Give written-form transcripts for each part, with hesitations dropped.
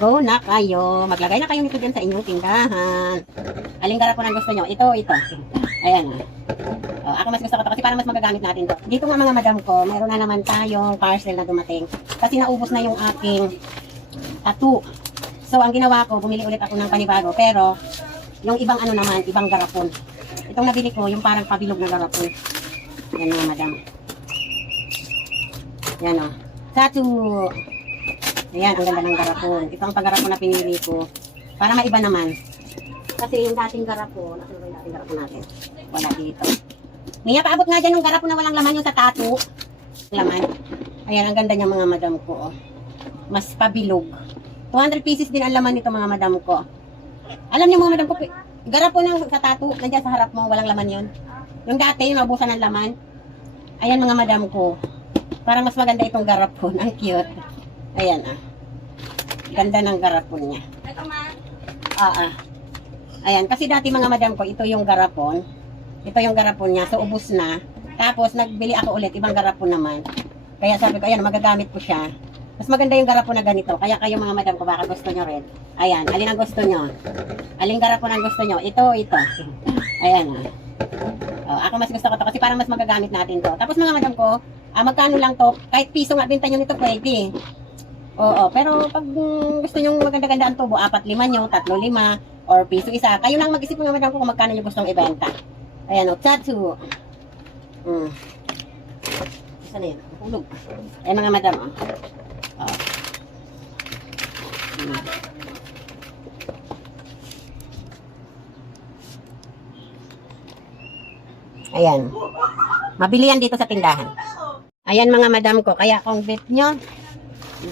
Go na kayo. Maglagay na kayo nito dyan sa inyong tindahan. Aling garapon ang gusto nyo? Ito. Ayan. Ako mas gusto ko to kasi para mas magagamit natin to. Dito nga mga madam ko, meron na naman tayong parcel na dumating. Kasi naubos na yung aking tattoo. So, ang ginawa ko, bumili ulit ako ng panibago. Pero, yung ibang ano naman, ibang garapon. Itong nabili ko, yung parang pabilog na garapon. Yan mga madam. Yan o. Tattoo. Ayan, ang ganda ng garapon. Ito ang paggarapon na pinili ko. Para maiba naman. Kasi yung dating garapon, ano ba yung dating garapon natin? Wala dito. Ngayon, paabot nga dyan yung garapon na walang laman yung sa tattoo. Laman. Ayan, ang ganda niya mga madam ko. Oh. Mas pabilog. 200 pieces din ang laman nito mga madam ko. Alam niyo mga madam ko, garapon ng sa tattoo, nandiyan sa harap mo, walang laman yun. Yung dati, yung mabusan ng laman. Ayan mga madam ko. Parang mas maganda itong garapon. Ang cute. Ayan Ganda ng garapon niya. Ayan, kasi dati mga madam ko, ito yung garapon. Ito yung garapon niya. So, ubos na. Tapos, nagbili ako ulit. Ibang garapon naman. Kaya sabi ko, ayan, magagamit ko siya. Mas maganda yung garapon na ganito. Kaya kayo mga madam ko, baka gusto nyo rin. Ayan, alin ang gusto nyo? Aling garapon ang gusto nyo? Ito. Ayan ako mas gusto ko to kasi parang mas magagamit natin to. Tapos mga madam ko, magkano lang to? Kahit piso nga benta nyo nito, pwede. Oo, pero pag gusto nyo maganda-ganda ang tubo, 4-5 nyo, 3-5, or piso isa, kayo lang mag-isip mga madam ko kung magkano nyo gustong ibenta. Ayan tattoo. Saan na yun? Hulog. Ayan mga madam, Ayan. Mabili yan dito sa tindahan. Ayan mga madam ko, kaya kung bet nyo,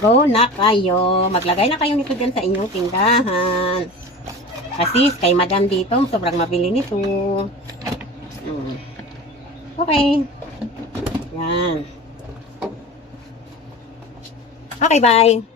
go na kayo. Maglagay na kayo nito dyan sa inyong tindahan. Kasi kay madam dito, sobrang mabili nito. Okay. Yan. Okay, bye.